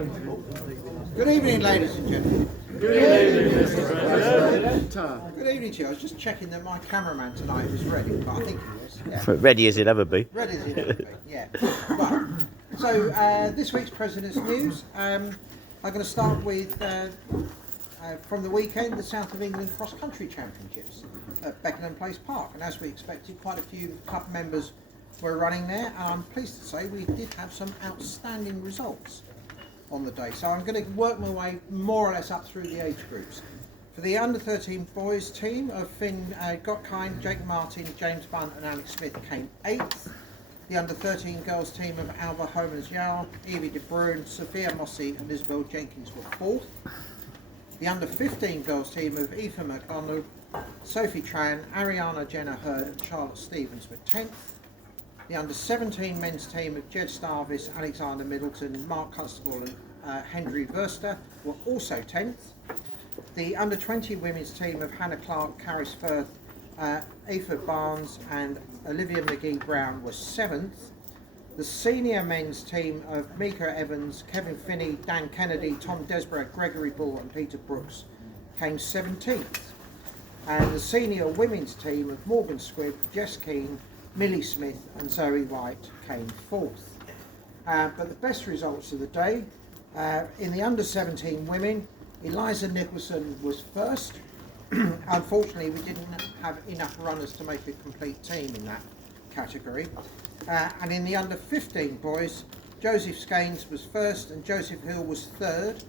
Good evening, ladies and gentlemen. Good evening, Mr. President. Good evening to you. I was just checking that my cameraman tonight was ready, but I think he was. Yeah. Ready as he'll ever be. Ready as he'll ever be, yeah. Right. So, this week's President's News. I'm going to start with, from the weekend, the South of England Cross Country Championships at Beckenham Place Park. And as we expected, quite a few club members were running there. And I'm pleased to say we did have some outstanding results on the day. So I'm going to work my way more or less up through the age groups. For the under-13 boys team of Finn Gotkind, Jake Martin, James Bunt and Alex Smith came 8th. The under-13 girls team of Alba Homers-Yao, Evie De Bruin, Sophia Mossy and Isabel Jenkins were 4th. The under-15 girls team of Aoife McDonald, Sophie Tran, Ariana Jenna Hurd and Charlotte Stevens were 10th. The under-17 men's team of Jed Starvis, Alexander Middleton, Mark Constable and Henry Verster were also 10th. The under-20 women's team of Hannah Clark, Caris Firth, Aoife Barnes and Olivia McGee Brown were 7th. The senior men's team of Mika Evans, Kevin Finney, Dan Kennedy, Tom Desborough, Gregory Bull and Peter Brooks came 17th. And the senior women's team of Morgan Squibb, Jess Keane, Millie Smith and Zoe White came 4th. But the best results of the day, in the under-17 women, Eliza Nicholson was 1st. Unfortunately, we didn't have enough runners to make a complete team in that category. And in the under-15 boys, Joseph Skanes was 1st and Joseph Hill was 3rd.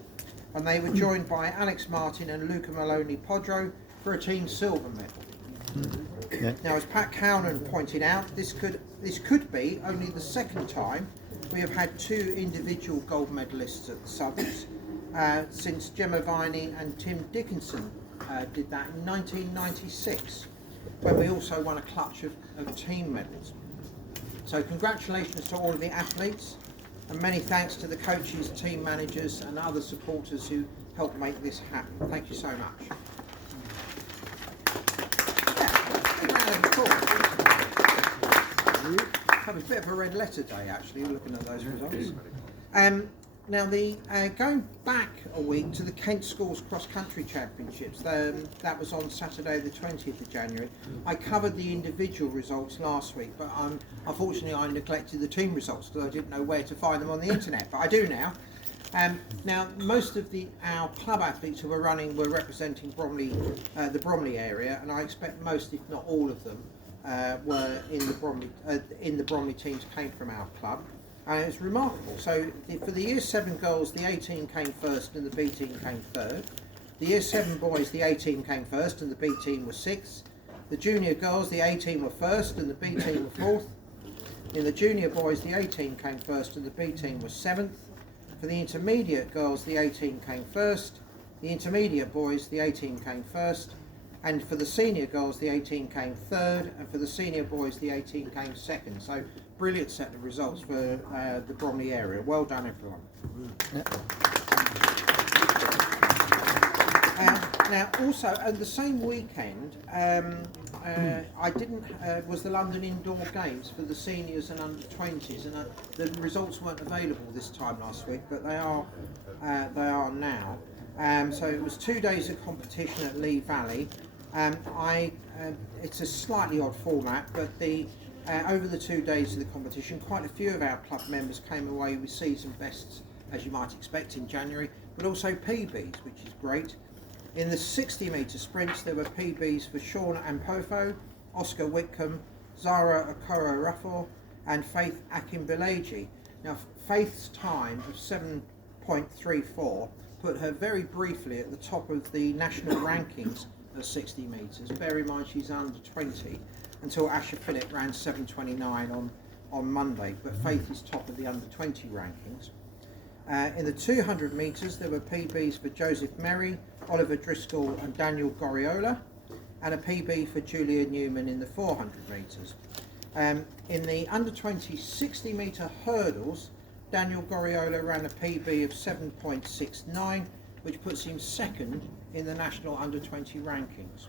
And they were joined by Alex Martin and Luca Maloney Podro for a team silver medal. Yeah. Now, as Pat Cownan pointed out, this could be only the second time we have had 2 individual gold medalists at the Southers, since Gemma Viney and Tim Dickinson did that in 1996, when we also won a clutch of team medals. So congratulations to all of the athletes, and many thanks to the coaches, team managers and other supporters who helped make this happen. Thank you so much. Have a bit of a red letter day actually, looking at those results. Now, going back a week to the Kent Schools Cross Country Championships, that was on Saturday the 20th of January. I covered the individual results last week, but unfortunately I neglected the team results because I didn't know where to find them on the internet, but I do now. Now, most of our club athletes who were running were representing Bromley, the Bromley area, and I expect most, if not all of them, were in the Bromley teams came from our club. And it was remarkable. So for the Year 7 girls, the A team came 1st and the B team came 3rd. The Year 7 boys, the A team came 1st and the B team was 6th. The junior girls, the A team were 1st and the B team were 4th. In the junior boys, the A team came 1st and the B team was 7th. For the intermediate girls, the A team came 1st. The intermediate boys, the A team came 1st. And for the senior girls, the A team came 3rd. And for the senior boys, the A team came 2nd. So brilliant set of results for the Bromley area. Well done, everyone. Now, also, at the same weekend, was the London Indoor Games for the seniors and under-20s, and the results weren't available this time last week, but they are now. So it was 2 days of competition at Lee Valley. It's a slightly odd format, but over the 2 days of the competition, quite a few of our club members came away with season bests, as you might expect in January, but also PBs, which is great. In the 60-metre sprints, there were PBs for Sean Ampofo, Oscar Whitcomb, Zara Okoro-Ruffo and Faith Akinbileji. Now, Faith's time of 7.34 put her very briefly at the top of the national rankings at 60 metres. Bear in mind she's under 20 until Asher Phillip ran 7.29 on Monday, but Faith is top of the under 20 rankings. In the 200 metres there were PBs for Joseph Merry, Oliver Driscoll and Daniel Goriola, and a PB for Julia Newman in the 400 metres. In the under 20 60 metre hurdles, Daniel Goriola ran a PB of 7.69, which puts him 2nd in the national under 20 rankings.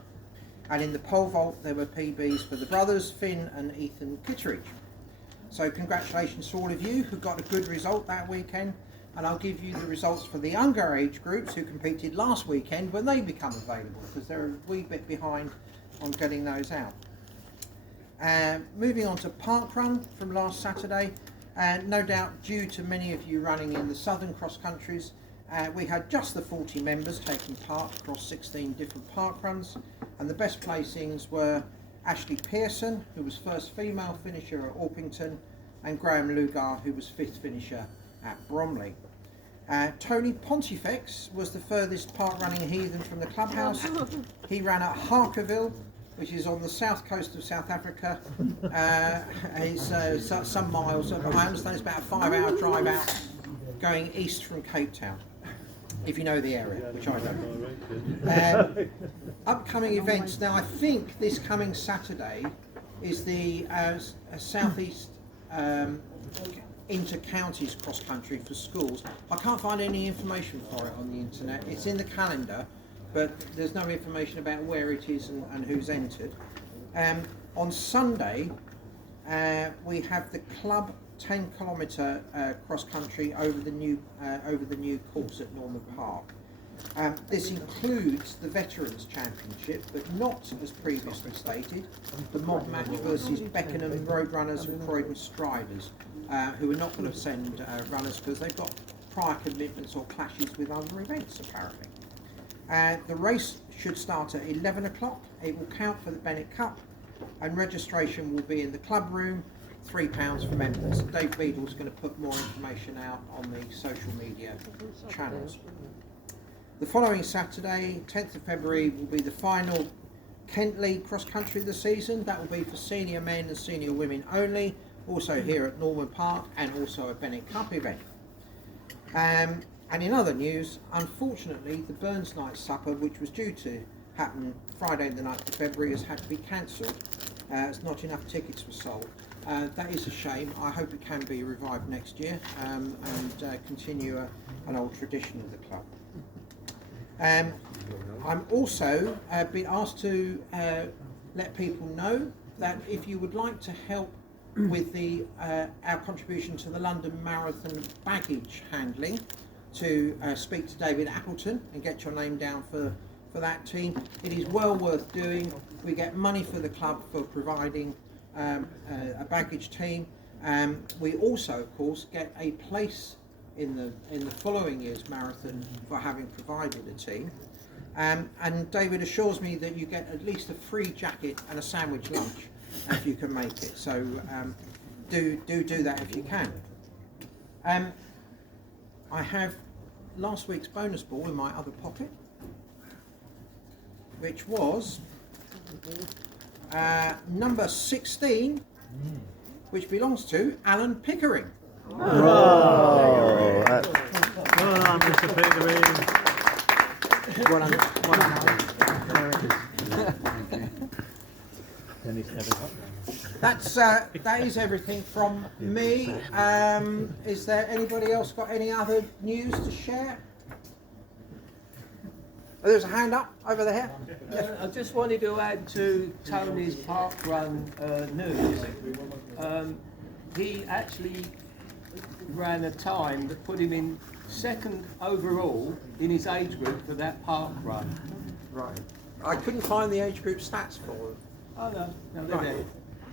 And in the pole vault there were PBs for the brothers Finn and Ethan Kitteridge. So congratulations to all of you who got a good result that weekend. and I'll give you the results for the younger age groups who competed last weekend when they become available, because they're a wee bit behind on getting those out. Moving on to parkrun from last Saturday, no doubt due to many of you running in the southern cross countries, we had just the 40 members taking part across 16 different parkruns, and the best placings were Ashley Pearson, who was first female finisher at Orpington, and Graham Lugar, who was fifth finisher at Bromley. Tony Pontifex was the furthest park running heathen from the clubhouse. He ran at Harkerville, which is on the south coast of South Africa. It's some miles, I understand it's about a 5-hour drive out going east from Cape Town, if you know the area, which I don't. Upcoming events, now I think this coming Saturday is the South East inter-counties cross-country for schools. I can't find any information for it on the internet. It's in the calendar, but there's no information about where it is and who's entered. On Sunday, we have the club 10-kilometre cross-country over the new course at Norman Park. This includes the Veterans Championship, but not, as previously stated, the mob match versus Beckenham Roadrunners and Croydon Striders, who are not going to send runners because they've got prior commitments or clashes with other events, apparently. The race should start at 11 o'clock. It will count for the Bennett Cup, and registration will be in the club room, £3 for members. Dave Beadle's going to put more information out on the social media channels. The following Saturday, 10th of February, will be the final Kent League cross country of the season. That will be for senior men and senior women only, also here at Norman Park, and also a Bennett Cup event. And in other news, unfortunately, the Burns Night Supper, which was due to happen Friday the 9th of February, has had to be cancelled as not enough tickets were sold. That is a shame. I hope it can be revived next year and continue an old tradition of the club. I'm also been asked to let people know that if you would like to help with our contribution to the London Marathon baggage handling, to speak to David Appleton and get your name down for that team. It is well worth doing. We get money for the club for providing a baggage team. We also, of course, get a place in the following year's marathon for having provided a team. And David assures me that you get at least a free jacket and a sandwich lunch if you can make it. So do that if you can. I have last week's bonus ball in my other pocket, which was number 16, which belongs to Alan Pickering. Oh, well done, Mr. Pickering. That is everything from me. Is there anybody else got any other news to share? Oh, there's a hand up over there. I just wanted to add to Tony's parkrun news. He actually ran a time that put him in second overall in his age group for that parkrun. Right. I couldn't find the age group stats for him. Oh no, they're Right. there.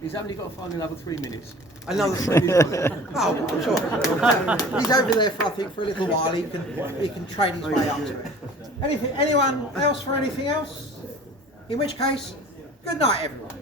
He's only got to find another 3 minutes. Another 3 minutes. Oh, I'm sure. He's over there for, I think, for a little while. He can train his way up to it. Anyone else for anything else? In which case, good night, everyone.